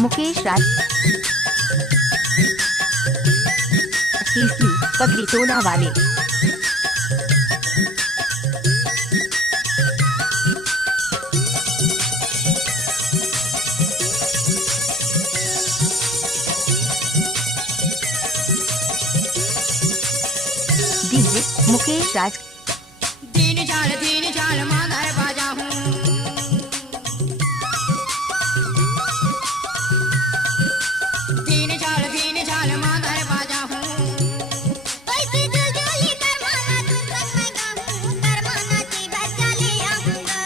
मुकेश राज केसरी पगड़ी टोला वाले। डीजे मुकेश राज। तीन चाल माधर बाजा हूँ। तीन चाल माधर बाजा हूँ। ऐसे जुलजुली करमाना तुरंत मैं गाऊं, करमाना की बचाली आऊंगा।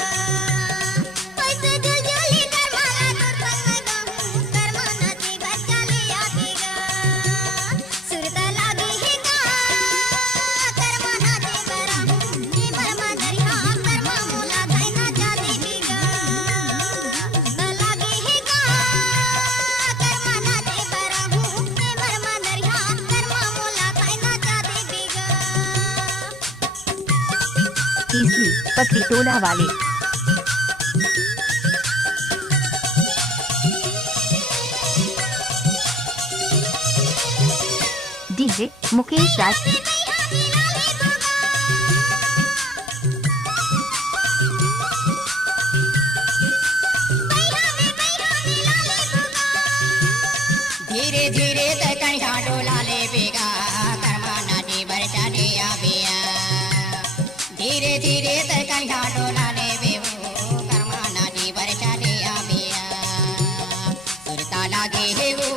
ऐसे जुलजुली करमाना तुरंत मैं गाऊं, करमाना की बचाली आऊंगा। सुरता लागी है का करमाना दे बराहूं, ये मरमा दरिया करमा मोला धैना जाती बीगा। लागी है का करमाना दे बराहूं, ये मरमा दरिया करमा मोला धैना जाती बीगा। केसरी पगड़ी टोला वाले। डीजे मुकेश राज। धीरे धीरे तकनिया डोला ले बेगा, करमाना डी बरचा दे आबिया। धीरे धीरे तकनिया डोला ले बेबू, करमाना डी बरचा दे आबिया। सुरता लागे है वो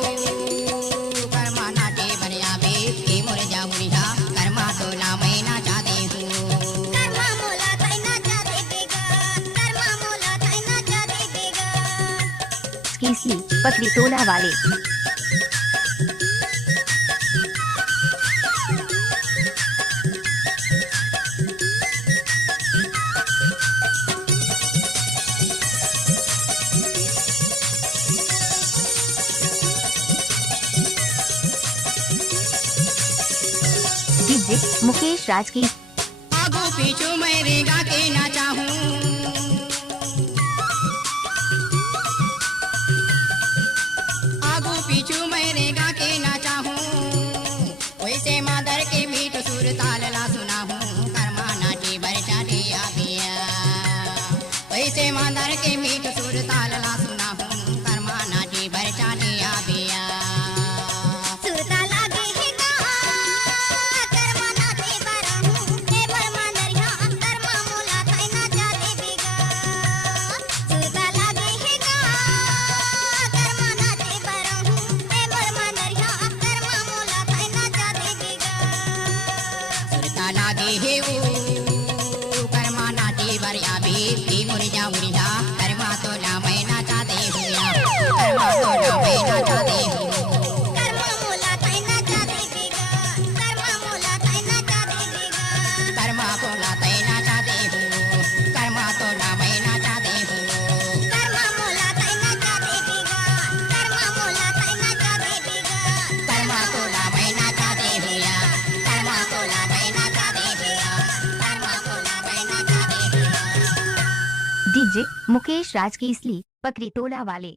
करमाना डी बरिया बे, के मुरझा मुरझा करमा तोला मैना चाहते हूँ। कर्मा मोला धैना जाती बीगा, कर्मा मोला धैना जाती बीगा। केसरी पगड़ी टोला वाले। डीजे मुकेश राज की। आगू पीछू मैं रेगा के ना चाहूं। आगू पीछू मैं रेगा के ना चाहूं। वैसे मादर के मीठ सुर ताल ला सुना हूँ, करमाना डी बरचा दे आबिया। वैसे मादर के मीठ सुर ताल ला सुना हूँ, करमाना डी बरचा दे आबिया। सुरता लागी है का करमाना दे बराहूं, ये मरमा दरिया करमा मोला धैना जाती बीगा। सुरता लागी है का करमाना दे बराहूं, ये मरमा दरिया करमा मोला धैना जाती बीगा। सुरता लागे है वो करमाना डी बरिया बे, की मुरझा मुरझा करमा तो ना मैना चाहते हूँ। करमा तो ना मैना चाहते हूँ। कर्मा मोला धैना जाती बीगा, कर्मा मोला धैना जाती बीगा। कर्मा बोला तैना चाहते हूँ। कर्मा तो ना मैना चाहते हूँ। कर्मा मोला धैना जाती बीगा, कर्मा मोला धैना जाती बीगा। कर्मा तो ना मैना चाहते हूँ। कर्मा तो ना मैना चाहते हूँ। कर्मा तो ना मैना चाहते हूँ। डीजे मुकेश राज केसरी पगड़ी टोला वाले।